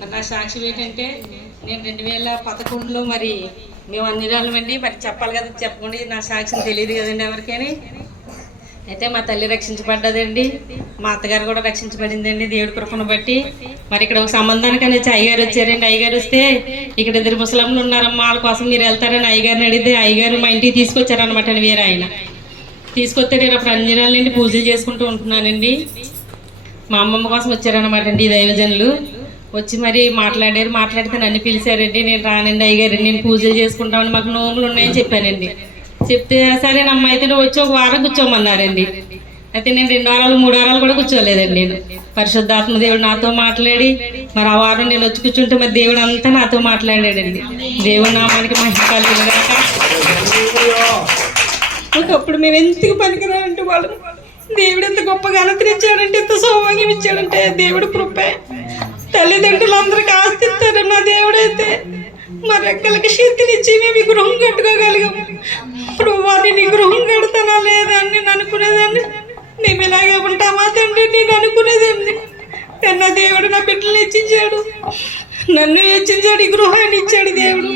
మరి నా సాక్ష్యం ఏంటంటే నేను రెండు వేల పదకొండులో మరి మేము అన్ని రాళ్ళమండి మరి చెప్పాలి కదా చెప్పకుండా నా సాక్ష్యం తెలియదు కదండి ఎవరికని. అయితే మా తల్లి రక్షించబడ్డదండి. మా అత్తగారు కూడా రక్షించబడిందండి దేవుడి కృపను బట్టి. మరి ఇక్కడ ఒక సంబంధానికి అనేసి అయ్యగారు వచ్చారండి. అయ్యగారు వస్తే ఇక్కడ ఇద్దరు ముసలమ్మలు ఉన్నారమ్మా వాళ్ళ కోసం మీరు వెళ్తారని అయ్యగారిని అడిగితే అయ్యగారు మా ఇంటికి తీసుకొచ్చారనమాట అండి వేరే ఆయన. తీసుకొస్తే నేను అప్పుడు అంజనాల నుండి పూజలు చేసుకుంటూ ఉంటున్నానండి. మా అమ్మమ్మ కోసం వచ్చారనమాట అండి ఈ దైవజనులు. వచ్చి మరి మాట్లాడారు మాట్లాడితే నన్ను పిలిచారండి నేను రానండి అయ్యగారు నేను పూజలు చేసుకుంటామని మాకు నోములు ఉన్నాయని చెప్పానండి. చెప్తే సరే నమ్మ అయితే నువ్వు వచ్చి ఒక వారం కూర్చోమన్నారండి. అయితే నేను రెండు వారాలు మూడు వారాలు కూడా కూర్చోలేదండి నేను. పరిశుద్ధాత్మ దేవుడు నాతో మాట్లాడి మరి ఆ వారం నేను వచ్చి కూర్చుంటే మరి దేవుడు అంతా నాతో మాట్లాడాడండి. దేవుడు నామానికి మహిమ ఒకప్పుడు మేము ఎందుకు పనికిరాలంటే వాళ్ళు దేవుడు ఎంత గొప్ప ఘనతనిచ్చాడంటే ఎంత సౌభాగ్యం ఇచ్చాడంటే దేవుడు కృపే. తల్లిదండ్రులు అందరికి ఆస్తి ఇస్తారు నా దేవుడైతే మా రెక్కలకి శక్తినిచ్చి మేము ఈ గృహం కట్టుకోగలిగాం. ఇప్పుడు వారిని నీ గృహం కడతానా లేదా అని నేను అనుకునేదాన్ని. మేము ఇలాగే ఉంటామా తండ్రి? నేను అనుకునేదాన్ని. కానీ నా దేవుడు నా బిడ్డలు హెచ్చించాడు. నన్ను హెచ్చించాడు ఈ గృహాన్ని ఇచ్చాడు దేవుడు.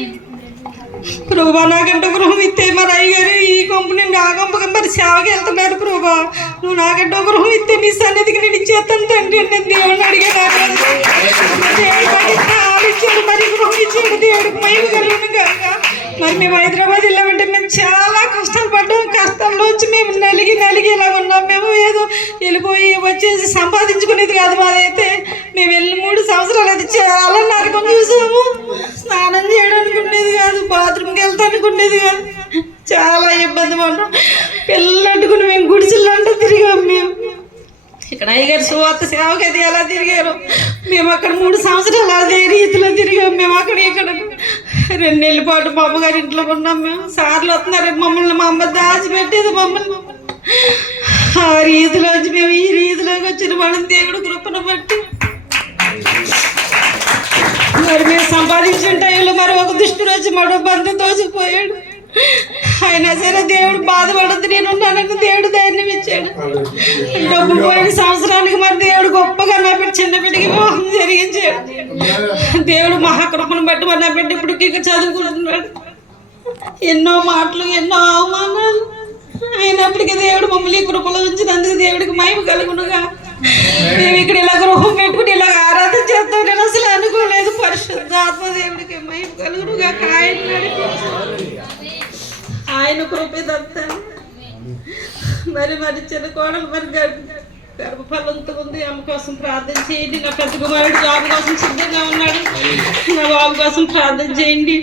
ప్రభా నాకంటే గృహం ఇస్తే మరి అయ్యగారు ఈ కొంపు నుండి ఆ కొంపకి మరి సేవకి వెళ్తున్నారు ప్రభా. నువ్వు నాకంటే గృహం ఇస్తే నీ సన్నిధికి నేను ఇచ్చేస్తాను తండ్రి నేను దేవుడిని అడిగాను మరి మేము హైదరాబాద్ వెళ్ళామంటే మేము చాలా కష్టాలు పడ్డాం కష్టంలోంచి మేము నలిగి నలిగి ఇలా ఉన్నాం. మేము ఏదో వెళ్ళిపోయి వచ్చేసి సంపాదించుకునేది కాదు మాదైతే మేము వెళ్ళి మూడు సంవత్సరాలు అది చాలా నరకం చూసాము. స్నానం చేయడానికి ఉండేది కాదు బాత్రూమ్కి వెళ్తానికి ఉండేది కాదు. చాలా ఇబ్బంది పడ్డాం. పిల్లలు అడ్డుకుని మేము గుడిసెలంటే తిరిగాం మేము. ఇక్కడ అయ్యగారు సువార్త సేవకి అది ఎలా తిరిగారు. మేము అక్కడ మూడు సంవత్సరాలు అదే రీతిలో తిరిగాం. మేము అక్కడ ఇక్కడ రెండు నెలల పాటు మా అమ్మగారి ఇంట్లో ఉన్నాం మేము. సార్లు వస్తున్నారు మమ్మల్ని. మా అమ్మ దాచిపెట్టేది మమ్మల్ని. ఆ రీతిలోంచి మేము ఈ రీతిలోకి వచ్చిన మనం దేవుడు కృపను బట్టి. మరి మేము సంపాదించిన టైంలో మరి ఒక దుష్టుడు వచ్చి మరో బంధు తోసిపోయాడు అయినా సరే దేవుడు బాధపడద్దు నేనున్నానని దేవుడు ధైర్యం ఇచ్చాడు. డబ్బు పోయిన సంవత్సరానికి మరి దేవుడు గొప్పగా నా బిడ్డ చిన్న బిడ్డకి ఏం చేయాలి? దేవుడు మహాకృపను బట్టి మన బిడ్డ ఇప్పుడు చదువుకుంటున్నాడు. ఎన్నో మాటలు ఎన్నో అవమానాలు. అయినప్పటికీ దేవుడు మమ్మల్ని కృపలో ఉంచినందుకు దేవుడికి మైము కలుగునుగా. మేము ఇక్కడ ఇలా గృహం పెట్టుకుని ఇలా ఆరాధన చేస్తాం నేను అసలు అనుకోలేదు. పరిశుద్ధ ఆత్మ దేవుడికి మహిమ కలుగునుగా. ఆయన ఆయన కృపేదంతా మరి మరి చిన్న కోడలు మరి గర్భ- గర్భఫలంతో ఉంది. ఆమె కోసం ప్రార్థన చేయండి. నా పెద్ద కుమారుడు జాబ్ కోసం సిద్ధంగా ఉన్నాడు. నా బాబు కోసం ప్రార్థన చేయండి.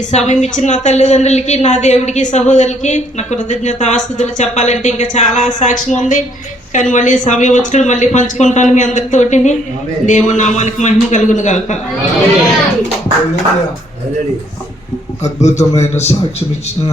ఈ సమయం ఇచ్చిన నా తల్లిదండ్రులకి నా దేవుడికి సహోదరులకి నా కృతజ్ఞత ఆస్తుతులు చెప్పాలంటే ఇంకా చాలా సాక్ష్యం ఉంది. కానీ మళ్ళీ సమయం వచ్చినప్పుడు మళ్ళీ పంచుకుంటాను మీ అందరితోటిని దేవుడి నామానికి మహిమ కలుగును కాక అద్భుతమైన సాక్ష్యం ఇచ్చిన